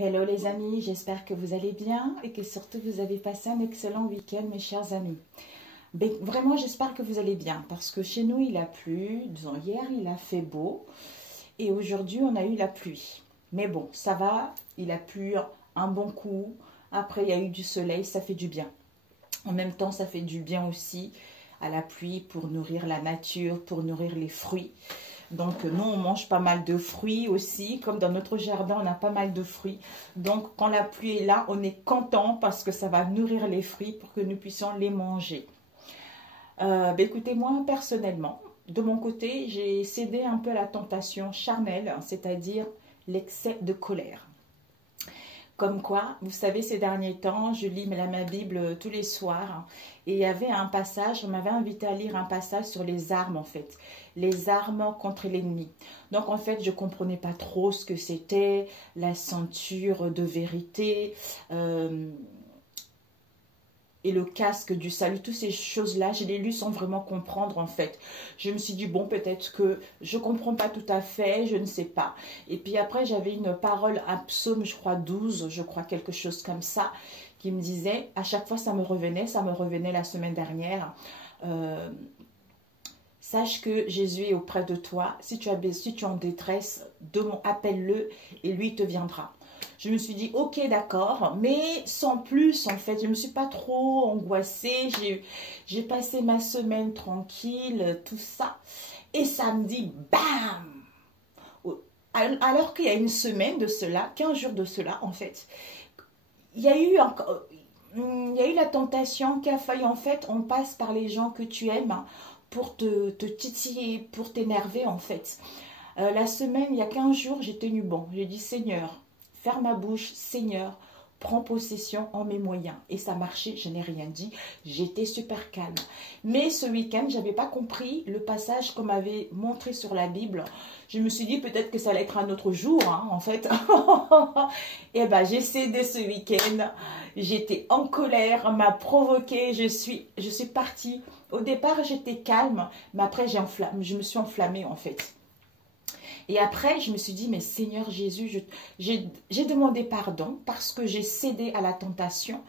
Hello les amis, j'espère que vous allez bien et que surtout vous avez passé un excellent week-end mes chers amis. Ben, vraiment j'espère que vous allez bien parce que chez nous il a plu, disons hier il a fait beau et aujourd'hui on a eu la pluie. Mais bon ça va, il a plu un bon coup, après il y a eu du soleil, ça fait du bien. En même temps ça fait du bien aussi à la pluie pour nourrir la nature, pour nourrir les fruits. Donc nous on mange pas mal de fruits aussi, comme dans notre jardin on a pas mal de fruits. Donc quand la pluie est là, on est content parce que ça va nourrir les fruits pour que nous puissions les manger. Écoutez, moi personnellement, de mon côté, j'ai cédé un peu à la tentation charnelle, c'est-à-dire l'excès de colère. Comme quoi, vous savez, ces derniers temps, je lis ma Bible tous les soirs et il y avait un passage, on m'avait invité à lire un passage sur les armes en fait, les armes contre l'ennemi. Donc en fait, je ne comprenais pas trop ce que c'était, la ceinture de vérité, et le casque du salut, toutes ces choses-là, je les lu sans vraiment comprendre en fait. Je me suis dit, bon, peut-être que je ne comprends pas tout à fait, je ne sais pas. Et puis après, j'avais une parole à Psaume, je crois 12, je crois quelque chose comme ça, qui me disait, à chaque fois ça me revenait la semaine dernière. Sache que Jésus est auprès de toi, si tu es en détresse, appelle-le et lui te viendra. Je me suis dit, ok, d'accord, mais sans plus, en fait. Je ne me suis pas trop angoissée. J'ai passé ma semaine tranquille, tout ça. Et samedi, bam! Alors qu'il y a une semaine de cela, 15 jours de cela, en fait, il y a eu la tentation qui a failli, en fait, on passe par les gens que tu aimes pour te titiller, pour t'énerver, en fait. La semaine, il y a 15 jours, j'ai tenu bon. J'ai dit, Seigneur, ferme ma bouche, Seigneur, prends possession en mes moyens. Et ça marchait, je n'ai rien dit, j'étais super calme. Mais ce week-end, je n'avais pas compris le passage qu'on m'avait montré sur la Bible. Je me suis dit peut-être que ça allait être un autre jour, hein, en fait. Et ben, j'ai cédé ce week-end. J'étais en colère, m'a provoqué, je suis partie. Au départ, j'étais calme, mais après, je me suis enflammée, en fait. Et après, je me suis dit, mais Seigneur Jésus, j'ai demandé pardon parce que j'ai cédé à la tentation.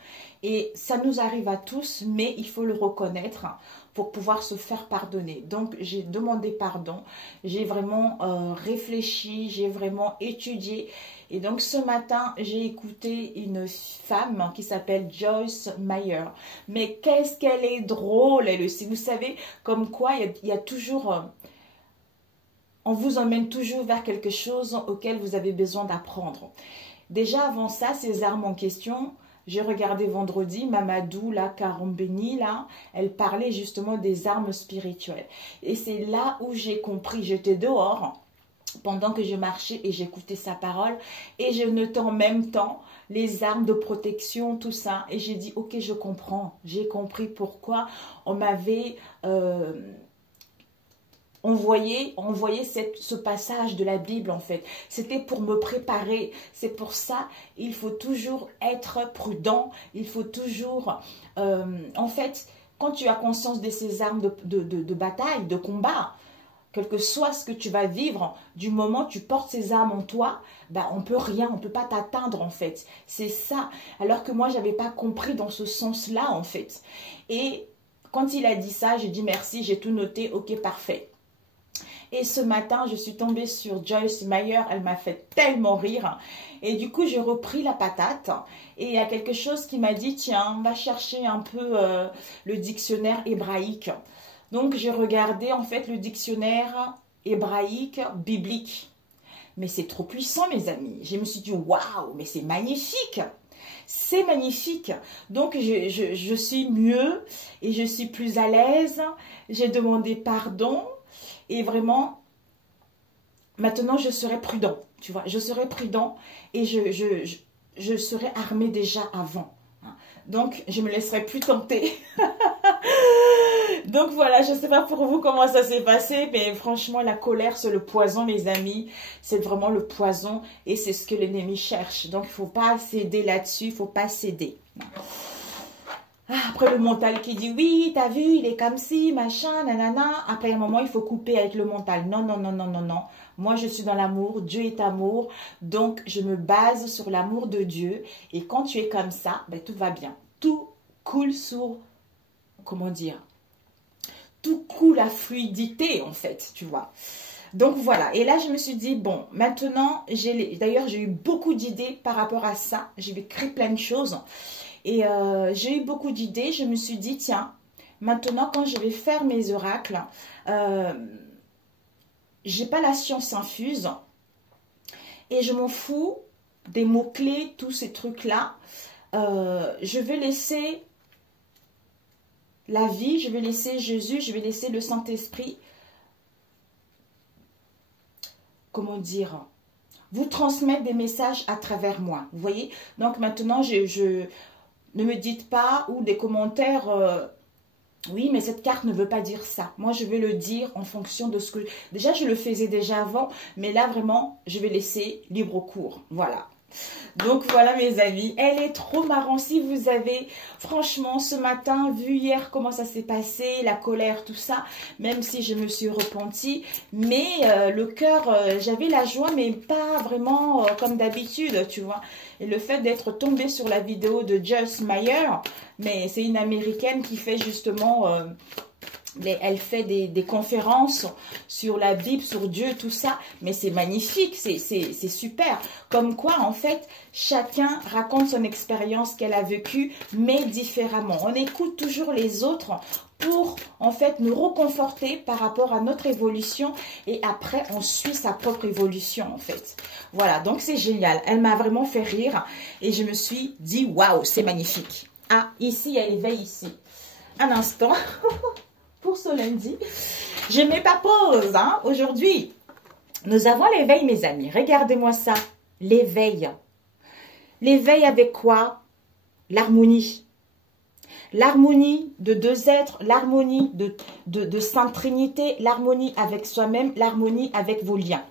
Et ça nous arrive à tous, mais il faut le reconnaître pour pouvoir se faire pardonner. Donc, j'ai demandé pardon, j'ai vraiment réfléchi, j'ai vraiment étudié. Et donc, ce matin, j'ai écouté une femme qui s'appelle Joyce Meyer. Mais qu'est-ce qu'elle est drôle, elle aussi. Vous savez, comme quoi, il y a toujours... on vous emmène toujours vers quelque chose auquel vous avez besoin d'apprendre. Déjà avant ça, ces armes en question, j'ai regardé vendredi, Mamadou, la Karambeni, là, elle parlait justement des armes spirituelles. Et c'est là où j'ai compris, j'étais dehors pendant que je marchais et j'écoutais sa parole et je notais en même temps les armes de protection, tout ça. Et j'ai dit, ok, je comprends, j'ai compris pourquoi on m'avait... On voyait ce passage de la Bible en fait. C'était pour me préparer. C'est pour ça, il faut toujours être prudent. Il faut toujours... en fait, quand tu as conscience de ces armes de bataille, de combat, quel que soit ce que tu vas vivre, du moment où tu portes ces armes en toi, ben, on peut rien, on ne peut pas t'atteindre en fait. C'est ça. Alors que moi, je n'avais pas compris dans ce sens-là en fait. Et quand il a dit ça, j'ai dit merci, j'ai tout noté, ok, parfait. Et ce matin, je suis tombée sur Joyce Meyer. Elle m'a fait tellement rire. Et du coup, j'ai repris la patate. Et il y a quelque chose qui m'a dit, tiens, on va chercher un peu le dictionnaire hébraïque. Donc, j'ai regardé en fait le dictionnaire hébraïque biblique. Mais c'est trop puissant, mes amis. Je me suis dit, waouh, mais c'est magnifique. C'est magnifique. Donc, je suis mieux et je suis plus à l'aise. J'ai demandé pardon. Et vraiment, maintenant, je serai prudent, tu vois. Je serai prudent et je serai armée déjà avant. Donc, je ne me laisserai plus tenter. Donc, voilà, je ne sais pas pour vous comment ça s'est passé, mais franchement, la colère, c'est le poison, mes amis. C'est vraiment le poison et c'est ce que l'ennemi cherche. Donc, il ne faut pas céder là-dessus, il ne faut pas céder. Après le mental qui dit oui, t'as vu, il est comme ci, machin, nanana. Après un moment, il faut couper avec le mental. Non, non, non, non, non, non. Moi, je suis dans l'amour. Dieu est amour. Donc, je me base sur l'amour de Dieu. Et quand tu es comme ça, ben, tout va bien. Tout coule sur, comment dire, tout coule à fluidité, en fait, tu vois. Donc, voilà. Et là, je me suis dit, bon, maintenant, d'ailleurs, j'ai eu beaucoup d'idées par rapport à ça. J'ai écrit plein de choses. Et j'ai eu beaucoup d'idées. Je me suis dit, tiens, maintenant, quand je vais faire mes oracles, j'ai pas la science infuse. Et je m'en fous des mots-clés, tous ces trucs-là. Je vais laisser la vie, je vais laisser Jésus, je vais laisser le Saint-Esprit, comment dire, vous transmettre des messages à travers moi. Vous voyez? Donc maintenant, ne me dites pas ou des commentaires, oui, mais cette carte ne veut pas dire ça. Moi, je vais le dire en fonction de ce que... Déjà, je le faisais déjà avant, mais là, vraiment, je vais laisser libre cours. Voilà. Donc voilà mes amis, elle est trop marrante. Si vous avez franchement ce matin vu hier comment ça s'est passé, la colère, tout ça, même si je me suis repentie, mais le cœur, j'avais la joie mais pas vraiment comme d'habitude, tu vois. Et le fait d'être tombée sur la vidéo de Joyce Meyer, mais c'est une américaine qui fait justement... elle fait des conférences sur la Bible, sur Dieu, tout ça. Mais c'est magnifique, c'est super. Comme quoi, en fait, chacun raconte son expérience qu'elle a vécue, mais différemment. On écoute toujours les autres pour, en fait, nous reconforter par rapport à notre évolution. Et après, on suit sa propre évolution, en fait. Voilà, donc c'est génial. Elle m'a vraiment fait rire. Et je me suis dit, waouh, c'est magnifique. Ah, ici, il y a l'éveil ici. Un instant. Pour ce lundi, je ne mets pas pause, hein. Aujourd'hui, nous avons l'éveil, mes amis. Regardez-moi ça, l'éveil. L'éveil avec quoi? L'harmonie. L'harmonie de deux êtres, l'harmonie de Sainte Trinité, l'harmonie avec soi-même, l'harmonie avec vos liens.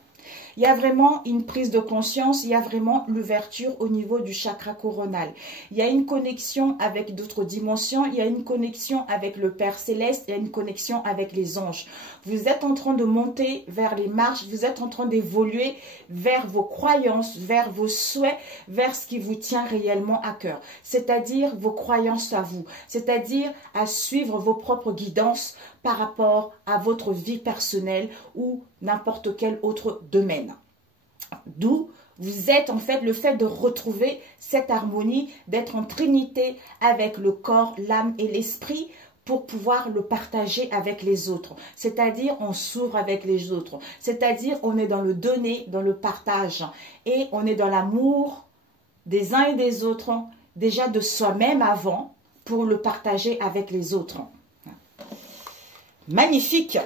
Il y a vraiment une prise de conscience, il y a vraiment l'ouverture au niveau du chakra coronal. Il y a une connexion avec d'autres dimensions, il y a une connexion avec le Père Céleste, il y a une connexion avec les anges. Vous êtes en train de monter vers les marches, vous êtes en train d'évoluer vers vos croyances, vers vos souhaits, vers ce qui vous tient réellement à cœur. C'est-à-dire vos croyances à vous, c'est-à-dire à suivre vos propres guidances par rapport à votre vie personnelle ou n'importe quel autre domaine. D'où vous êtes en fait le fait de retrouver cette harmonie, d'être en trinité avec le corps, l'âme et l'esprit pour pouvoir le partager avec les autres. C'est-à-dire on s'ouvre avec les autres. C'est-à-dire on est dans le donner, dans le partage. Et on est dans l'amour des uns et des autres, déjà de soi-même avant, pour le partager avec les autres. Magnifique.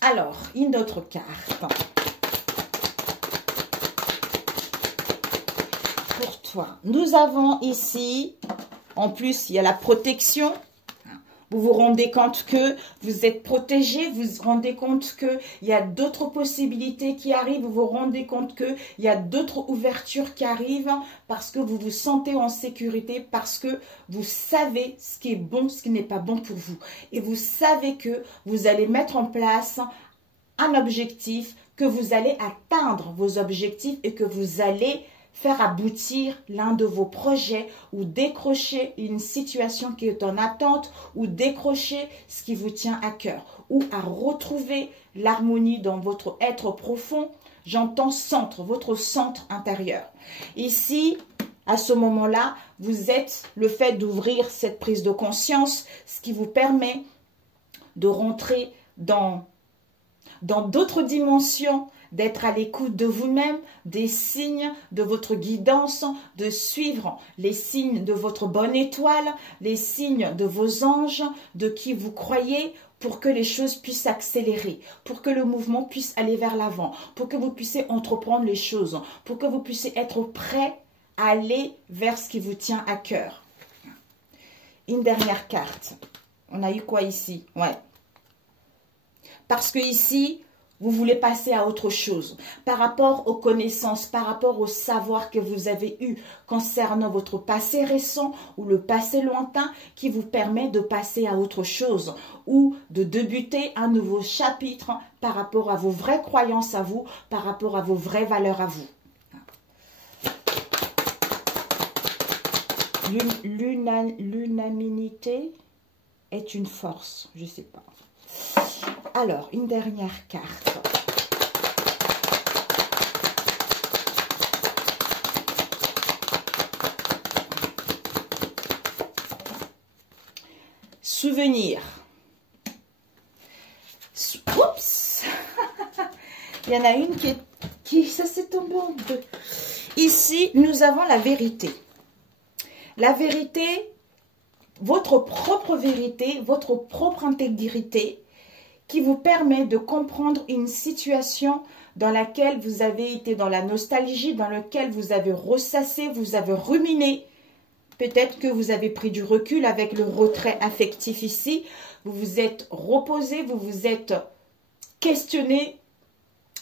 Alors, une autre carte. Pour toi, nous avons ici, en plus, il y a la protection. Vous vous rendez compte que vous êtes protégé, vous vous rendez compte qu'il y a d'autres possibilités qui arrivent, vous vous rendez compte qu'il y a d'autres ouvertures qui arrivent parce que vous vous sentez en sécurité, parce que vous savez ce qui est bon, ce qui n'est pas bon pour vous. Et vous savez que vous allez mettre en place un objectif, que vous allez atteindre vos objectifs et que vous allez faire aboutir l'un de vos projets ou décrocher une situation qui est en attente ou décrocher ce qui vous tient à cœur ou à retrouver l'harmonie dans votre être profond. J'entends centre, votre centre intérieur. Ici, à ce moment-là, vous êtes le fait d'ouvrir cette prise de conscience, ce qui vous permet de rentrer dans d'autres dimensions, d'être à l'écoute de vous-même, des signes de votre guidance, de suivre les signes de votre bonne étoile, les signes de vos anges, de qui vous croyez, pour que les choses puissent s'accélérer, pour que le mouvement puisse aller vers l'avant, pour que vous puissiez entreprendre les choses, pour que vous puissiez être prêt à aller vers ce qui vous tient à cœur. Une dernière carte. On a eu quoi ici? Ouais. Parce que ici, Vous voulez passer à autre chose par rapport aux connaissances, par rapport au savoir que vous avez eu concernant votre passé récent ou le passé lointain qui vous permet de passer à autre chose ou de débuter un nouveau chapitre par rapport à vos vraies croyances à vous, par rapport à vos vraies valeurs à vous. L'unanimité est une force, je ne sais pas. Alors, une dernière carte. Souvenir. Oups. Il y en a une qui ça s'est tombé en deux. Ici, nous avons la vérité. La vérité, votre propre vérité, votre propre intégrité qui vous permet de comprendre une situation dans laquelle vous avez été dans la nostalgie, dans laquelle vous avez ressassé, vous avez ruminé. Peut-être que vous avez pris du recul avec le retrait affectif ici. Vous vous êtes reposé, vous vous êtes questionné,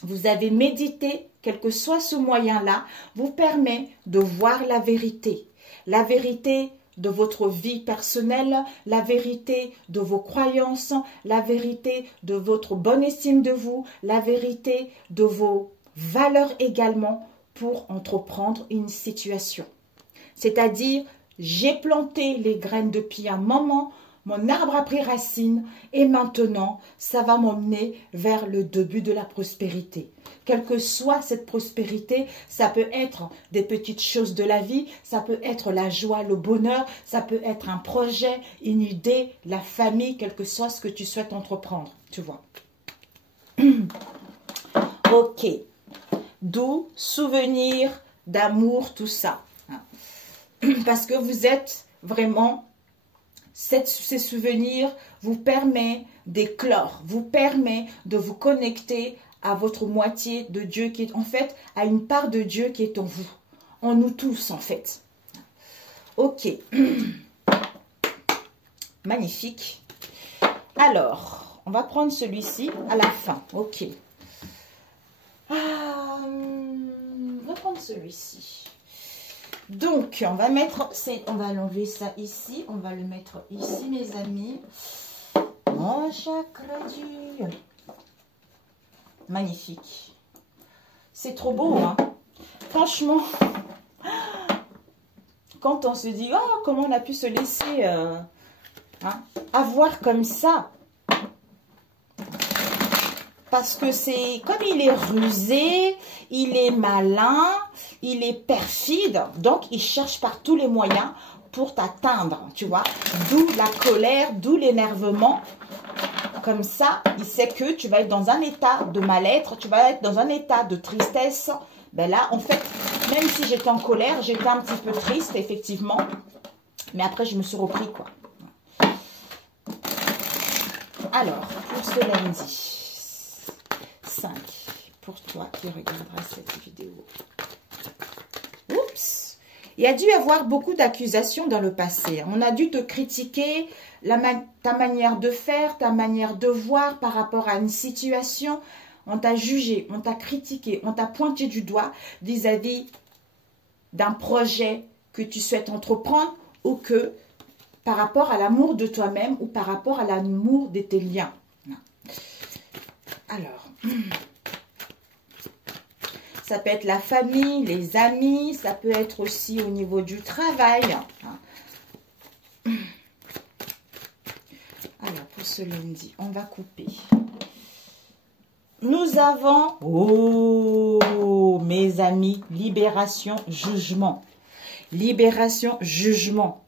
vous avez médité. Quel que soit ce moyen-là, vous permet de voir la vérité. La vérité de votre vie personnelle, la vérité de vos croyances, la vérité de votre bonne estime de vous, la vérité de vos valeurs également pour entreprendre une situation. C'est-à-dire, j'ai planté les graines depuis un moment, mon arbre a pris racine et maintenant, ça va m'emmener vers le début de la prospérité. Quelle que soit cette prospérité, ça peut être des petites choses de la vie, ça peut être la joie, le bonheur, ça peut être un projet, une idée, la famille, quel que soit ce que tu souhaites entreprendre, tu vois. Ok. D'où souvenir d'amour, tout ça. Parce que vous êtes vraiment, ces souvenirs vous permettent d'éclore, vous permettent de vous connecter à votre moitié de Dieu qui est en fait, à une part de Dieu qui est en vous, en nous tous en fait. Ok. Magnifique. Alors, on va prendre celui-ci à la fin. Ok. On va prendre celui-ci. Donc, on va mettre, on va l'enlever ça ici, on va le mettre ici, mes amis. Mon chakra Dieu. Magnifique. C'est trop beau, hein. Franchement, quand on se dit, oh, comment on a pu se laisser avoir comme ça. Parce que c'est, comme il est rusé, il est malin, il est perfide, donc il cherche par tous les moyens pour t'atteindre, tu vois. D'où la colère, d'où l'énervement. Comme ça, il sait que tu vas être dans un état de mal-être, tu vas être dans un état de tristesse. Ben là, en fait, même si j'étais en colère, j'étais un petit peu triste, effectivement. Mais après, je me suis repris, quoi. Alors, pour ce lundi, 5 pour toi qui regarderas cette vidéo. Oups! Il y a dû y avoir beaucoup d'accusations dans le passé. On a dû te critiquer ta manière de faire, ta manière de voir par rapport à une situation. On t'a jugé, on t'a critiqué, on t'a pointé du doigt vis-à-vis d'un projet que tu souhaites entreprendre ou que par rapport à l'amour de toi-même ou par rapport à l'amour de tes liens. Alors, ça peut être la famille, les amis, ça peut être aussi au niveau du travail. Alors, pour ce lundi, on va couper. Nous avons, oh, mes amis, libération, jugement. Libération, jugement.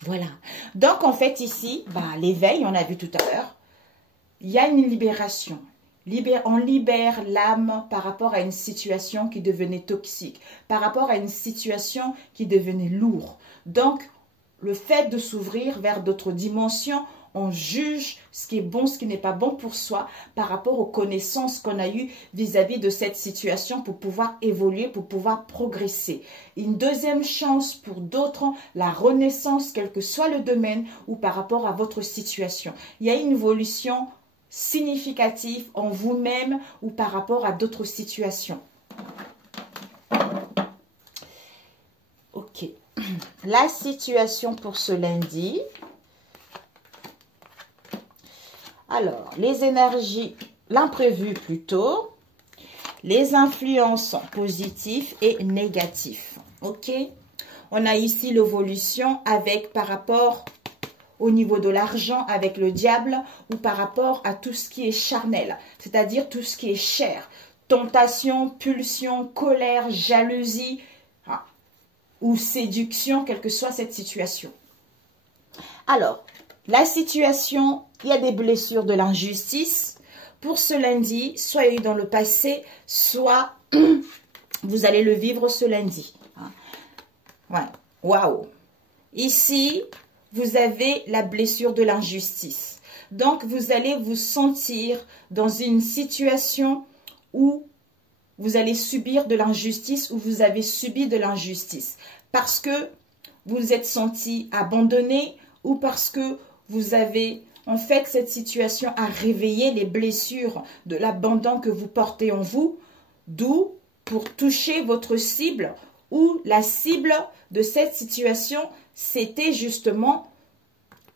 Voilà. Donc, en fait, ici, l'éveil, on a vu tout à l'heure, il y a une libération. On libère l'âme par rapport à une situation qui devenait toxique, par rapport à une situation qui devenait lourde. Donc, le fait de s'ouvrir vers d'autres dimensions, on juge ce qui est bon, ce qui n'est pas bon pour soi par rapport aux connaissances qu'on a eues vis-à-vis de cette situation pour pouvoir évoluer, pour pouvoir progresser. Une deuxième chance pour d'autres, la renaissance, quel que soit le domaine ou par rapport à votre situation. Il y a une évolution significatif en vous-même ou par rapport à d'autres situations. Ok. La situation pour ce lundi. Alors, les énergies, l'imprévu plutôt, les influences positives et négatives. Ok. On a ici l'évolution avec par rapport au niveau de l'argent avec le diable ou par rapport à tout ce qui est charnel, c'est-à-dire tout ce qui est chair, tentation, pulsion, colère, jalousie ou séduction, quelle que soit cette situation. Alors, la situation, il y a des blessures de l'injustice. Pour ce lundi, soit il y a eu dans le passé, soit vous allez le vivre ce lundi. Ouais, waouh. Ici, vous avez la blessure de l'injustice. Donc, vous allez vous sentir dans une situation où vous allez subir de l'injustice, où vous avez subi de l'injustice. Parce que vous vous êtes senti abandonné ou parce que vous avez, en fait, cette situation a réveillé les blessures de l'abandon que vous portez en vous. D'où, pour toucher votre cible ou la cible de cette situation, c'était justement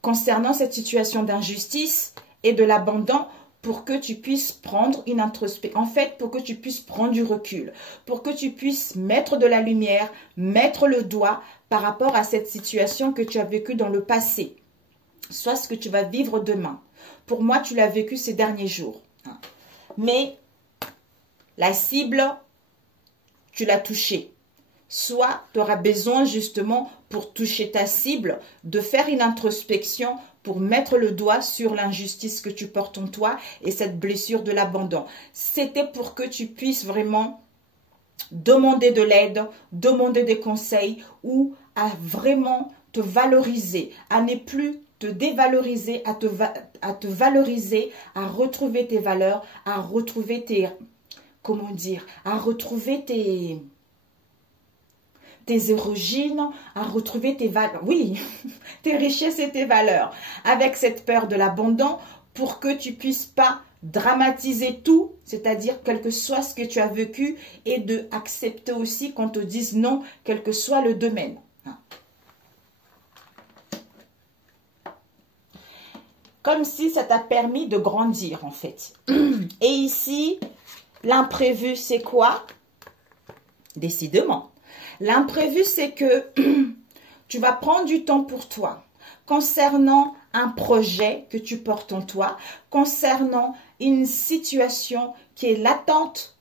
concernant cette situation d'injustice et de l'abandon pour que tu puisses prendre une introspection. En fait, pour que tu puisses prendre du recul, pour que tu puisses mettre de la lumière, mettre le doigt par rapport à cette situation que tu as vécue dans le passé, soit ce que tu vas vivre demain. Pour moi, tu l'as vécu ces derniers jours. Mais la cible, tu l'as touchée. Soit tu auras besoin justement pour toucher ta cible de faire une introspection pour mettre le doigt sur l'injustice que tu portes en toi et cette blessure de l'abandon. C'était pour que tu puisses vraiment demander de l'aide, demander des conseils ou à vraiment te valoriser, à ne plus te dévaloriser, à te valoriser, à retrouver tes valeurs, à retrouver tes, comment dire, à retrouver tes origines, à retrouver tes valeurs, oui, tes richesses et tes valeurs, avec cette peur de l'abandon pour que tu puisses pas dramatiser tout, c'est-à-dire quel que soit ce que tu as vécu et de accepter aussi qu'on te dise non, quel que soit le domaine. Comme si ça t'a permis de grandir en fait. Et ici, l'imprévu c'est quoi? Décidément. L'imprévu, c'est que tu vas prendre du temps pour toi concernant un projet que tu portes en toi, concernant une situation qui est latente,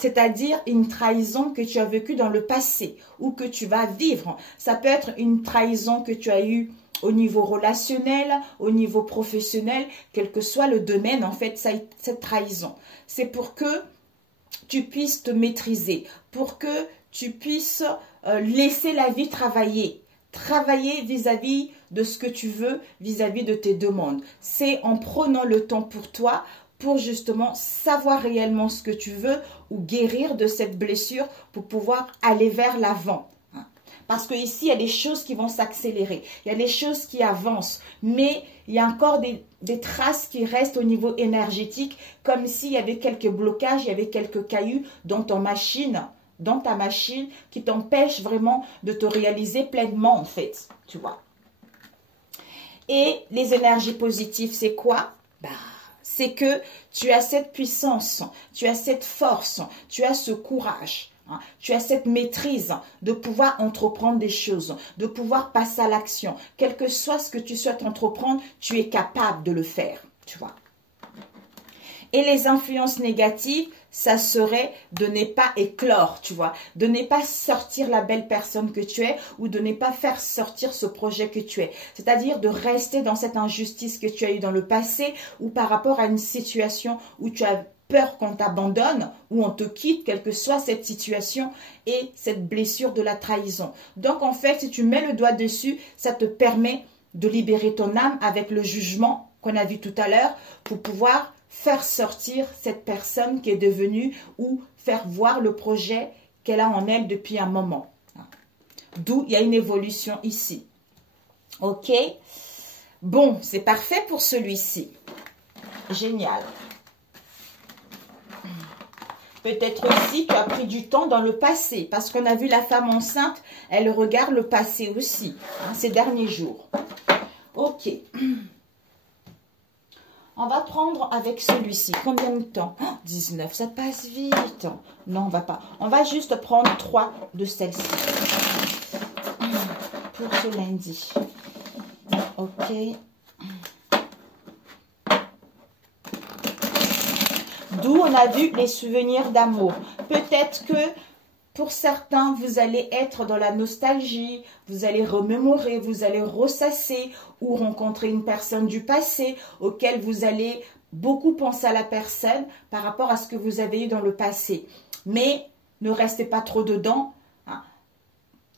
c'est-à-dire une trahison que tu as vécue dans le passé ou que tu vas vivre. Ça peut être une trahison que tu as eue au niveau relationnel, au niveau professionnel, quel que soit le domaine, en fait, cette trahison. C'est pour que tu puisses te maîtriser, pour que tu puisses laisser la vie travailler. Travailler vis-à-vis de ce que tu veux, vis-à-vis de tes demandes. C'est en prenant le temps pour toi, pour justement savoir réellement ce que tu veux ou guérir de cette blessure pour pouvoir aller vers l'avant. Parce que ici, il y a des choses qui vont s'accélérer. Il y a des choses qui avancent. Mais il y a encore des traces qui restent au niveau énergétique, comme s'il y avait quelques blocages, il y avait quelques cailloux dans ta machine qui t'empêchent vraiment de te réaliser pleinement, en fait. Tu vois. Et les énergies positives, c'est quoi? C'est que tu as cette puissance, tu as cette force, tu as ce courage. Tu as cette maîtrise de pouvoir entreprendre des choses, de pouvoir passer à l'action. Quel que soit ce que tu souhaites entreprendre, tu es capable de le faire, tu vois. Et les influences négatives, ça serait de ne pas éclore, tu vois, de ne pas sortir la belle personne que tu es ou de ne pas faire sortir ce projet que tu es. C'est-à-dire de rester dans cette injustice que tu as eue dans le passé ou par rapport à une situation où tu as peur qu'on t'abandonne ou on te quitte, quelle que soit cette situation et cette blessure de la trahison. Donc, en fait, si tu mets le doigt dessus, ça te permet de libérer ton âme avec le jugement qu'on a vu tout à l'heure pour pouvoir faire sortir cette personne qui est devenue ou faire voir le projet qu'elle a en elle depuis un moment. D'où il y a une évolution ici. Ok? Bon, c'est parfait pour celui-ci. Génial. Peut-être aussi tu as pris du temps dans le passé. Parce qu'on a vu la femme enceinte, elle regarde le passé aussi. Hein, ces derniers jours. Ok. On va prendre avec celui-ci. Combien de temps? 19, ça passe vite. Non, on va pas. On va juste prendre 3 de celles-ci. Pour ce lundi. Ok. D'où on a vu les souvenirs d'amour. Peut-être que pour certains, vous allez être dans la nostalgie, vous allez remémorer, vous allez ressasser ou rencontrer une personne du passé auquel vous allez beaucoup penser à la personne par rapport à ce que vous avez eu dans le passé. Mais ne restez pas trop dedans. Hein.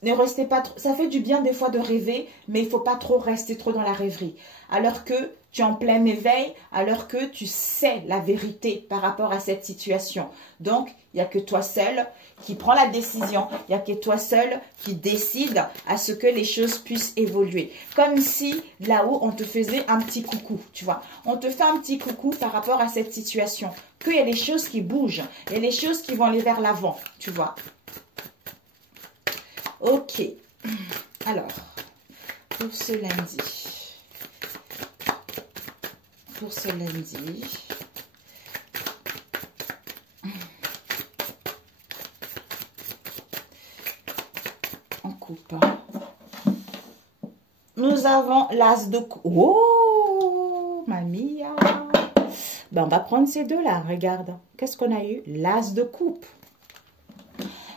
Ne restez pas trop. Ça fait du bien des fois de rêver, mais il ne faut pas trop rester trop dans la rêverie. Alors que tu es en plein éveil, alors que tu sais la vérité par rapport à cette situation. Donc, il n'y a que toi seul qui prend la décision. Il n'y a que toi seul qui décide à ce que les choses puissent évoluer. Comme si là-haut, on te faisait un petit coucou, tu vois. On te fait un petit coucou par rapport à cette situation. Qu'il y a des choses qui bougent. Il y a des choses qui vont aller vers l'avant, tu vois. Ok. Alors, pour ce lundi. Pour ce lundi. On coupe. Nous avons l'as de coupe. Oh, mamie. Ben, on va prendre ces deux-là. Regarde. Qu'est-ce qu'on a eu? L'as de coupe.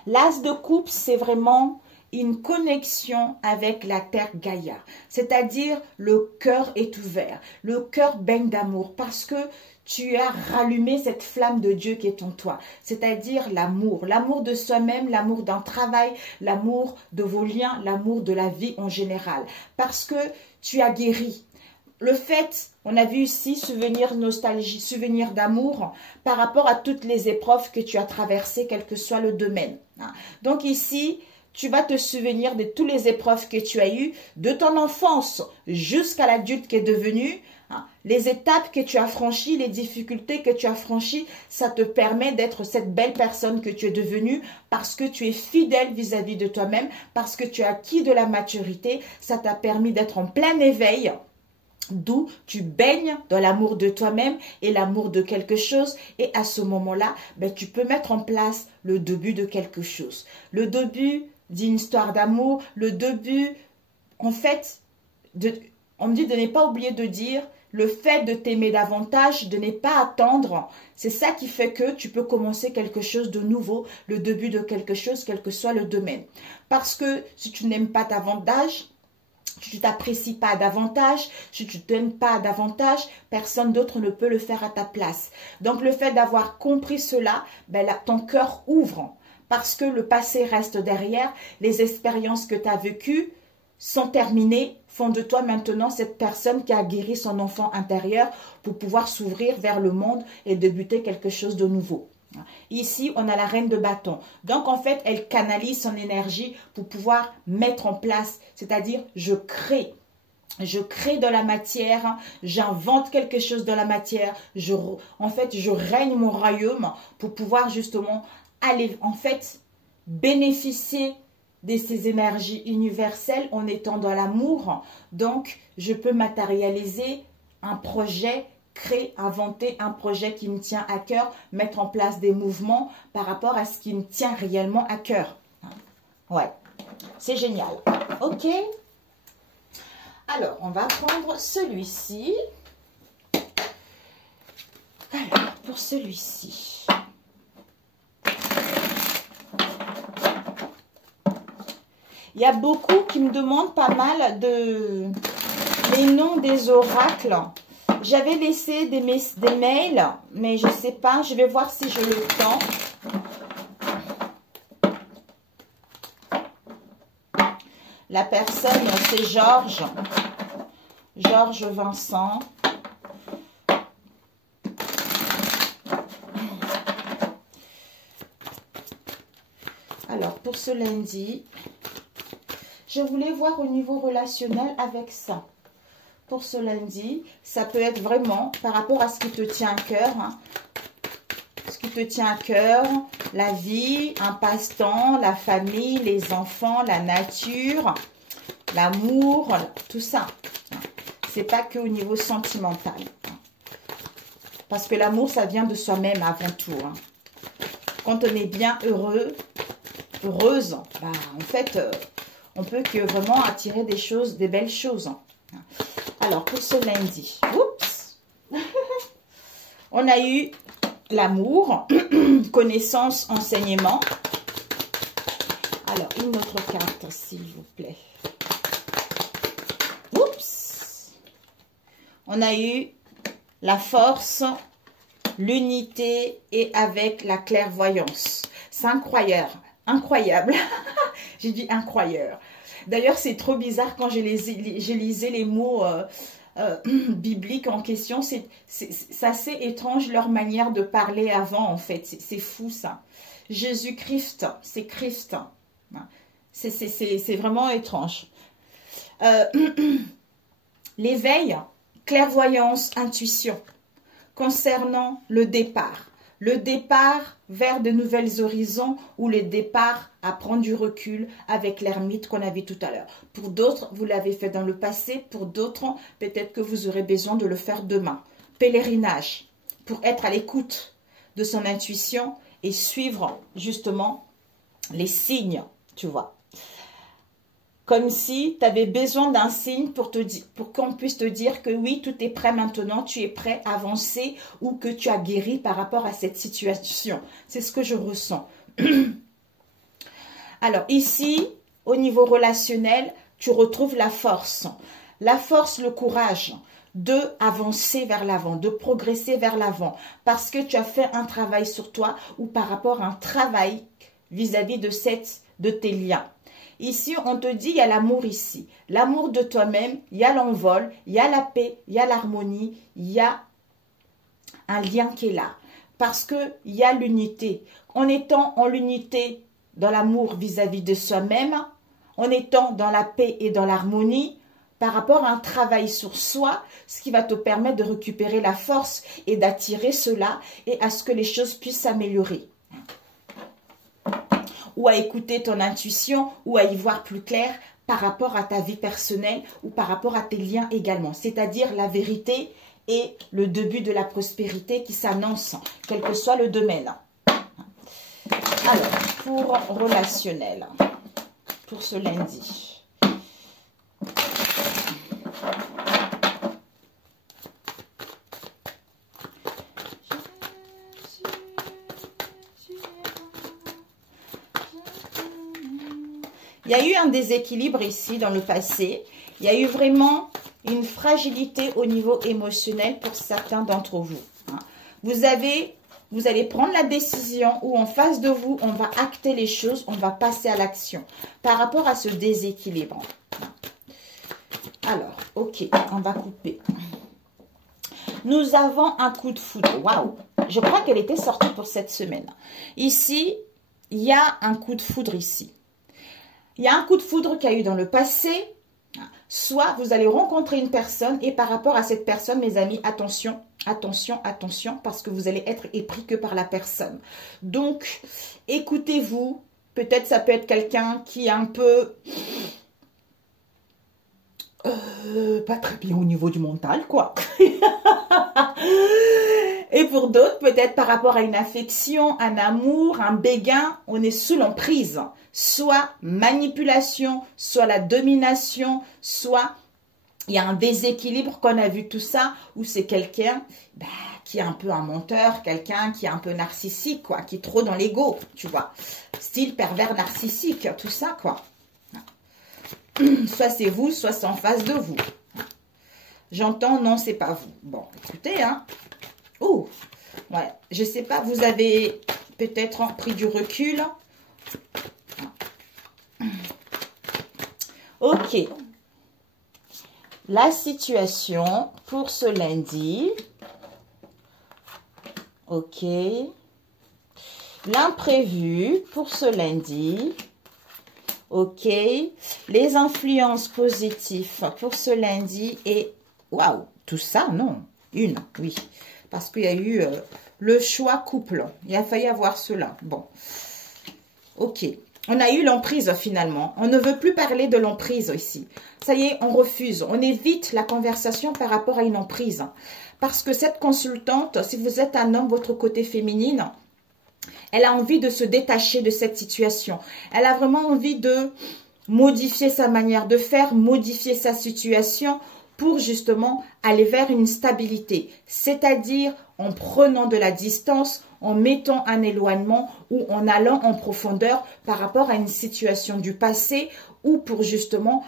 L'as de coupe, c'est vraiment une connexion avec la terre Gaïa. C'est-à-dire, le cœur est ouvert. Le cœur baigne d'amour parce que tu as rallumé cette flamme de Dieu qui est en toi. C'est-à-dire l'amour. L'amour de soi-même, l'amour d'un travail, l'amour de vos liens, l'amour de la vie en général. Parce que tu as guéri. Le fait, on a vu ici, souvenir nostalgie, souvenir d'amour par rapport à toutes les épreuves que tu as traversées, quel que soit le domaine. Donc ici, tu vas te souvenir de toutes les épreuves que tu as eues, de ton enfance jusqu'à l'adulte qui est devenu. Les étapes que tu as franchies, les difficultés que tu as franchies, ça te permet d'être cette belle personne que tu es devenue parce que tu es fidèle vis-à-vis de toi-même, parce que tu as acquis de la maturité, ça t'a permis d'être en plein éveil. D'où tu baignes dans l'amour de toi-même et l'amour de quelque chose. Et à ce moment-là, ben, tu peux mettre en place le début de quelque chose. Le début d'une histoire d'amour, le début, en fait, on me dit de ne pas oublier de dire le fait de t'aimer davantage, de ne pas attendre. C'est ça qui fait que tu peux commencer quelque chose de nouveau, le début de quelque chose, quel que soit le domaine. Parce que si tu n'aimes pas davantage, si tu ne t'apprécies pas davantage, si tu ne t'aimes pas davantage, personne d'autre ne peut le faire à ta place. Donc, le fait d'avoir compris cela, ben là, ton cœur ouvre. Parce que le passé reste derrière. Les expériences que tu as vécues sont terminées, font de toi maintenant cette personne qui a guéri son enfant intérieur pour pouvoir s'ouvrir vers le monde et débuter quelque chose de nouveau. Ici, on a la reine de bâton. Donc, en fait, elle canalise son énergie pour pouvoir mettre en place, c'est-à-dire, je crée de la matière, j'invente quelque chose de la matière, en fait, je règne mon royaume pour pouvoir justement aller, en fait, bénéficier de ces énergies universelles en étant dans l'amour. Donc, je peux matérialiser un projet, créer, inventer un projet qui me tient à cœur, mettre en place des mouvements par rapport à ce qui me tient réellement à cœur. Ouais, c'est génial. Ok. Alors, on va prendre celui-ci. Alors, pour celui-ci. Il y a beaucoup qui me demandent pas mal les noms des oracles. J'avais laissé des mails, mais je ne sais pas. Je vais voir si j'ai le temps. La personne, c'est Georges. Georges Vincent. Alors, pour ce lundi, je voulais voir au niveau relationnel avec ça. pour ce lundi, ça peut être vraiment par rapport à ce qui te tient à cœur. Hein. Ce qui te tient à cœur, la vie, un passe-temps, la famille, les enfants, la nature, l'amour, tout ça. C'est pas que au niveau sentimental. Parce que l'amour, ça vient de soi-même avant tout. Hein. Quand on est bien heureux, heureuse, bah, en fait, on peut que vraiment attirer des choses, des belles choses. Hein. Alors, pour ce lundi, oups, on a eu l'amour, connaissance, enseignement. Alors, une autre carte, s'il vous plaît. Oups. On a eu la force, l'unité et avec la clairvoyance. C'est incroyable. Incroyable. J'ai dit incroyable. D'ailleurs, c'est trop bizarre quand je lisais les mots bibliques en question. C'est assez étrange leur manière de parler avant, en fait. C'est fou, ça. Jésus-Christ, c'est Christ. C'est vraiment étrange. L'éveil, clairvoyance, intuition. Concernant le départ. Le départ vers de nouvelles horizons ou le départ à prendre du recul avec l'ermite qu'on a vu tout à l'heure. Pour d'autres, vous l'avez fait dans le passé. Pour d'autres, peut-être que vous aurez besoin de le faire demain. Pèlerinage, pour être à l'écoute de son intuition et suivre justement les signes, tu vois. Comme si tu avais besoin d'un signe pour qu'on puisse te dire que oui, tout est prêt maintenant, tu es prêt à avancer ou que tu as guéri par rapport à cette situation. C'est ce que je ressens. Alors ici, au niveau relationnel, tu retrouves la force. La force, le courage de avancer vers l'avant, de progresser vers l'avant. Parce que tu as fait un travail sur toi ou par rapport à un travail vis-à-vis de tes liens. Ici, on te dit, il y a l'amour ici. L'amour de toi-même, il y a l'envol, il y a la paix, il y a l'harmonie, il y a un lien qui est là. Parce qu'il y a l'unité. En étant en l'unité dans l'amour vis-à-vis de soi-même, en étant dans la paix et dans l'harmonie, par rapport à un travail sur soi, ce qui va te permettre de récupérer la force et d'attirer cela et à ce que les choses puissent s'améliorer. Ou à écouter ton intuition, ou à y voir plus clair par rapport à ta vie personnelle ou par rapport à tes liens également. C'est-à-dire la vérité et le début de la prospérité qui s'annonce, quel que soit le domaine. Alors, pour relationnel, pour ce lundi. Il y a eu un déséquilibre ici dans le passé. Il y a eu vraiment une fragilité au niveau émotionnel pour certains d'entre vous. Vous allez prendre la décision où en face de vous, on va acter les choses, on va passer à l'action par rapport à ce déséquilibre. Alors, ok, on va couper. Nous avons un coup de foudre. Waouh! Je crois qu'elle était sortie pour cette semaine. Ici, il y a un coup de foudre ici. Il y a un coup de foudre qu'il y a eu dans le passé. Soit vous allez rencontrer une personne et par rapport à cette personne, mes amis, attention, attention, attention, parce que vous allez être épris que par la personne. Donc, écoutez-vous. Peut-être ça peut être quelqu'un qui est un peu... pas très bien au niveau du mental, quoi. Et pour d'autres, peut-être par rapport à une affection, un amour, un béguin, on est sous l'emprise. Soit manipulation, soit la domination, soit il y a un déséquilibre qu'on a vu tout ça, où c'est quelqu'un qui est un peu un menteur, quelqu'un qui est un peu narcissique, quoi, qui est trop dans l'ego, tu vois. Style pervers narcissique, tout ça, quoi. Soit c'est vous, soit c'est en face de vous. J'entends, non, c'est pas vous. Bon, écoutez, hein. Oh, ouais, je sais pas, vous avez peut-être pris du recul. Ok. La situation pour ce lundi. Ok. L'imprévu pour ce lundi. Ok. Les influences positives pour ce lundi et Waouh, tout ça, non. Une, oui. Parce qu'il y a eu le choix couple. Il a failli avoir cela. Bon. Ok. On a eu l'emprise finalement. On ne veut plus parler de l'emprise ici. Ça y est, on refuse. On évite la conversation par rapport à une emprise. Parce que cette consultante, si vous êtes un homme, votre côté féminine, elle a envie de se détacher de cette situation. Elle a vraiment envie de modifier sa manière de faire, modifier sa situation pour justement aller vers une stabilité. C'est-à-dire en prenant de la distance, en mettant un éloignement ou en allant en profondeur par rapport à une situation du passé ou pour justement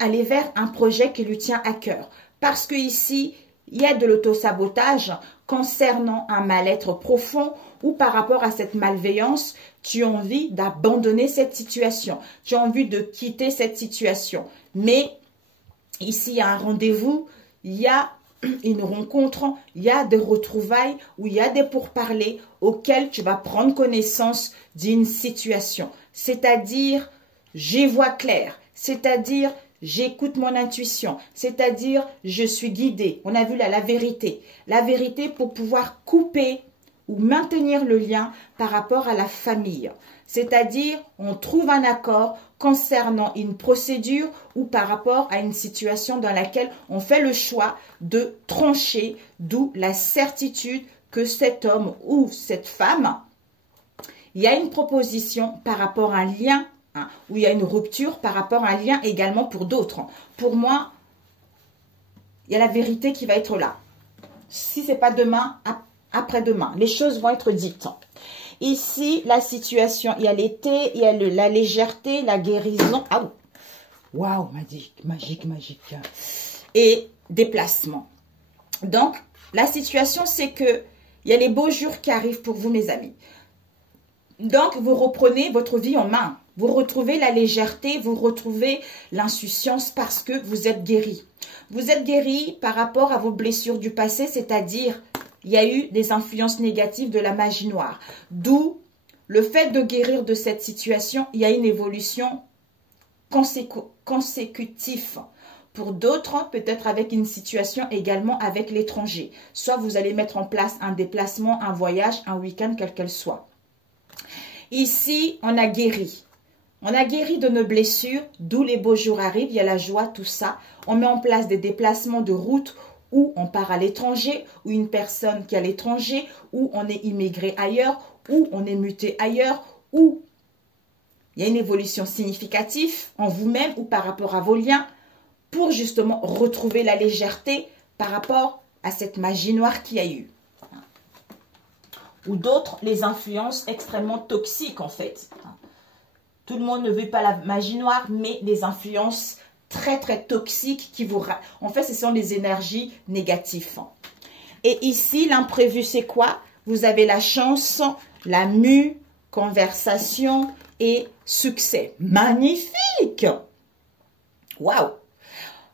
aller vers un projet qui lui tient à cœur. Parce que ici, il y a de l'autosabotage concernant un mal-être profond ou par rapport à cette malveillance, tu as envie d'abandonner cette situation. Tu as envie de quitter cette situation. Mais ici, il y a un rendez-vous, il y a une rencontre, il y a des retrouvailles ou il y a des pourparlers auxquels tu vas prendre connaissance d'une situation. C'est-à-dire, j'y vois clair. C'est-à-dire, j'écoute mon intuition. C'est-à-dire, je suis guidée. On a vu là la vérité. La vérité pour pouvoir couper ou maintenir le lien par rapport à la famille. C'est-à-dire, on trouve un accord concernant une procédure ou par rapport à une situation dans laquelle on fait le choix de trancher, d'où la certitude que cet homme ou cette femme, il y a une proposition par rapport à un lien, hein, ou il y a une rupture par rapport à un lien également pour d'autres. Pour moi, il y a la vérité qui va être là. Si ce n'est pas demain, après-demain, les choses vont être dites. Ici, la situation, il y a l'été, il y a la légèreté, la guérison. Ah, waouh, magique, magique, magique. Et déplacement. Donc, la situation, c'est que il y a les beaux jours qui arrivent pour vous, mes amis. Donc, vous reprenez votre vie en main. Vous retrouvez la légèreté, vous retrouvez l'insouciance parce que vous êtes guéri. Vous êtes guéri par rapport à vos blessures du passé, c'est-à-dire il y a eu des influences négatives de la magie noire. D'où le fait de guérir de cette situation, il y a une évolution consécutive. Pour d'autres, peut-être avec une situation également avec l'étranger. Soit vous allez mettre en place un déplacement, un voyage, un week-end, quel qu'elle soit. Ici, on a guéri. On a guéri de nos blessures, d'où les beaux jours arrivent, il y a la joie, tout ça. On met en place des déplacements de route où on part à l'étranger, ou une personne qui est à l'étranger, ou on est immigré ailleurs, ou on est muté ailleurs, ou il y a une évolution significative en vous-même ou par rapport à vos liens pour justement retrouver la légèreté par rapport à cette magie noire qu'il y a eu. Ou d'autres, les influences extrêmement toxiques en fait. Tout le monde ne veut pas la magie noire, mais les influences très très toxiques qui vous... En fait, ce sont des énergies négatives. Et ici, l'imprévu, c'est quoi? Vous avez la chance, la mue, conversation et succès. Magnifique! Waouh!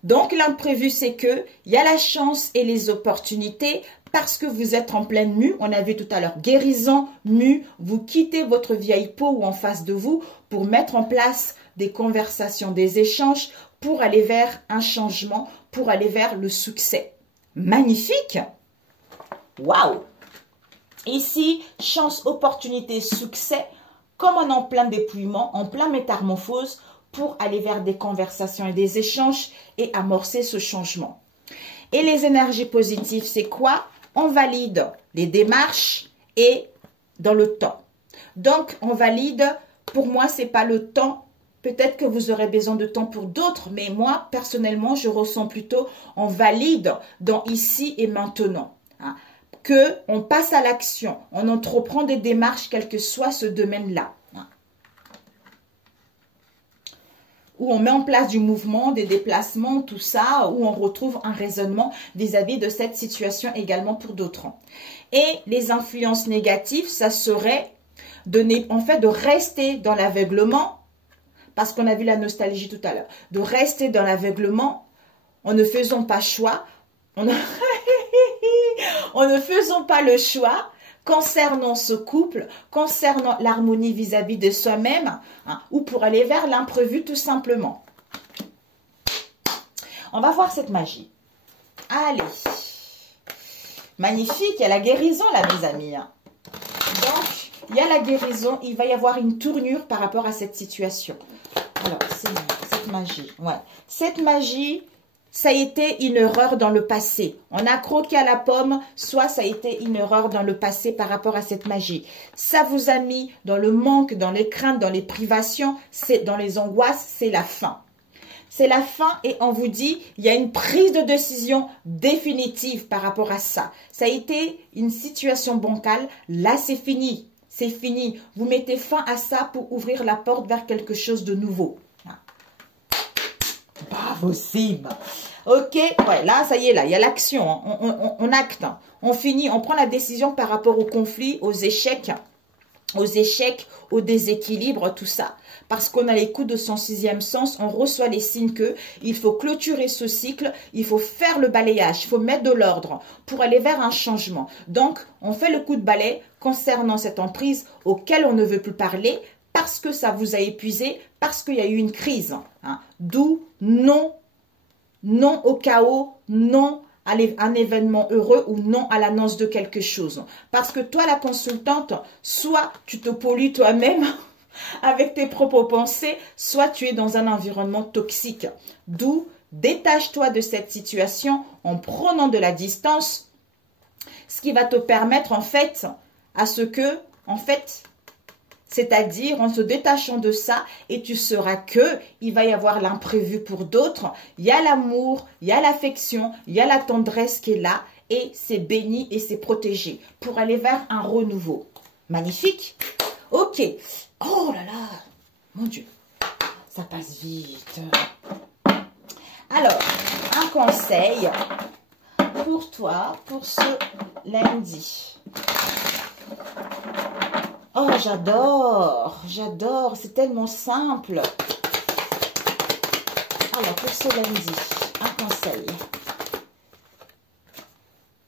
Donc, l'imprévu, c'est que il y a la chance et les opportunités parce que vous êtes en pleine mue. On a vu tout à l'heure, guérison, mue. Vous quittez votre vieille peau ou en face de vous pour mettre en place des conversations, des échanges, pour aller vers un changement, pour aller vers le succès. Magnifique! Waouh! Ici, chance, opportunité, succès, comme on est en plein dépouillement, en plein métamorphose, pour aller vers des conversations et des échanges et amorcer ce changement. Et les énergies positives, c'est quoi? On valide les démarches et dans le temps. Donc, on valide, pour moi, ce n'est pas le temps. Peut-être que vous aurez besoin de temps pour d'autres, mais moi, personnellement, je ressens plutôt, on valide dans ici et maintenant. Hein, qu'on passe à l'action, on entreprend des démarches, quel que soit ce domaine-là. Hein, où on met en place du mouvement, des déplacements, tout ça, où on retrouve un raisonnement vis-à-vis de cette situation également pour d'autres. Et les influences négatives, ça serait en fait de rester dans l'aveuglement, parce qu'on a vu la nostalgie tout à l'heure, de rester dans l'aveuglement en ne faisant pas choix, en ne faisant pas le choix concernant ce couple, concernant l'harmonie vis-à-vis de soi-même, hein, ou pour aller vers l'imprévu tout simplement. On va voir cette magie. Allez. Magnifique, il y a la guérison là, mes amis. Donc, il y a la guérison, il va y avoir une tournure par rapport à cette situation. Alors, cette magie, ouais. Cette magie, ça a été une erreur dans le passé. On a croqué à la pomme, soit ça a été une erreur dans le passé par rapport à cette magie. Ça vous a mis dans le manque, dans les craintes, dans les privations, dans les angoisses, c'est la fin. C'est la fin et on vous dit, il y a une prise de décision définitive par rapport à ça. Ça a été une situation bancale, là c'est fini. C'est fini. Vous mettez fin à ça pour ouvrir la porte vers quelque chose de nouveau. Pas possible. Ok, ouais, là, ça y est, là, il y a l'action. Hein. On acte. Hein. On finit, on prend la décision par rapport aux conflits, aux échecs, au déséquilibre, tout ça. Parce qu'on a l'écoute de son sixième sens, on reçoit les signes que il faut clôturer ce cycle, il faut faire le balayage, il faut mettre de l'ordre pour aller vers un changement. Donc, on fait le coup de balai concernant cette emprise auquel on ne veut plus parler parce que ça vous a épuisé, parce qu'il y a eu une crise. Hein. D'où non au chaos, non à un événement heureux ou non à l'annonce de quelque chose. Parce que toi, la consultante, soit tu te pollues toi-même avec tes propres pensées, soit tu es dans un environnement toxique. D'où, détache-toi de cette situation en prenant de la distance, ce qui va te permettre en fait à ce que, en fait, c'est-à-dire en se détachant de ça et tu sauras que il va y avoir l'imprévu pour d'autres. Il y a l'amour, il y a l'affection, il y a la tendresse qui est là et c'est béni et c'est protégé pour aller vers un renouveau. Magnifique. Ok. Oh là là. Mon Dieu. Ça passe vite. Alors, un conseil pour toi pour ce lundi. Oh, j'adore, c'est tellement simple. Alors, pour ce lundi, un conseil.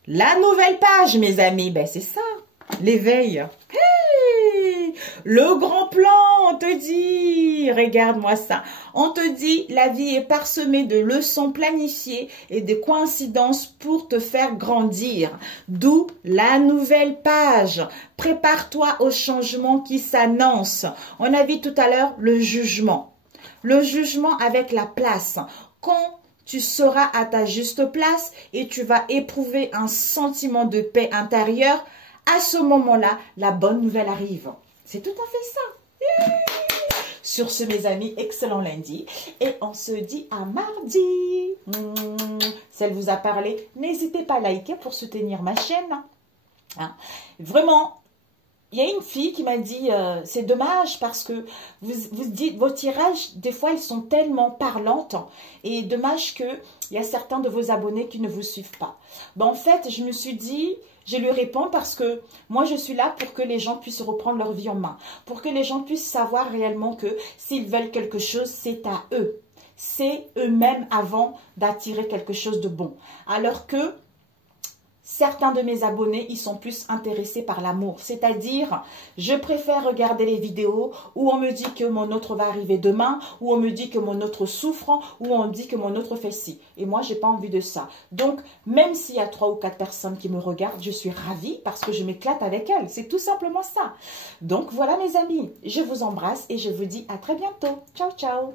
La nouvelle page, mes amis, ben c'est ça, l'éveil. Hey, le grand plan, on te dit, regarde-moi ça. On te dit, la vie est parsemée de leçons planifiées et de coïncidences pour te faire grandir. D'où la nouvelle page. Prépare-toi au changement qui s'annonce. On a vu tout à l'heure le jugement. Le jugement avec la place. Quand tu seras à ta juste place et tu vas éprouver un sentiment de paix intérieure, à ce moment-là, la bonne nouvelle arrive. C'est tout à fait ça. Sur ce, mes amis, excellent lundi. Et on se dit à mardi. Si elle vous a parlé, n'hésitez pas à liker pour soutenir ma chaîne. Hein. Vraiment, il y a une fille qui m'a dit, c'est dommage parce que vous dites, vos tirages, des fois, ils sont tellement parlantes. Et dommage qu'il y a certains de vos abonnés qui ne vous suivent pas. Ben, en fait, je me suis dit, je lui réponds parce que moi, je suis là pour que les gens puissent reprendre leur vie en main. Pour que les gens puissent savoir réellement que s'ils veulent quelque chose, c'est à eux. C'est eux-mêmes avant d'attirer quelque chose de bon. Alors que certains de mes abonnés, ils sont plus intéressés par l'amour. C'est-à-dire, je préfère regarder les vidéos où on me dit que mon autre va arriver demain, où on me dit que mon autre souffre, où on me dit que mon autre fait ci. Et moi, j'ai pas envie de ça. Donc, même s'il y a 3 ou 4 personnes qui me regardent, je suis ravie parce que je m'éclate avec elles. C'est tout simplement ça. Donc, voilà mes amis. Je vous embrasse et je vous dis à très bientôt. Ciao, ciao.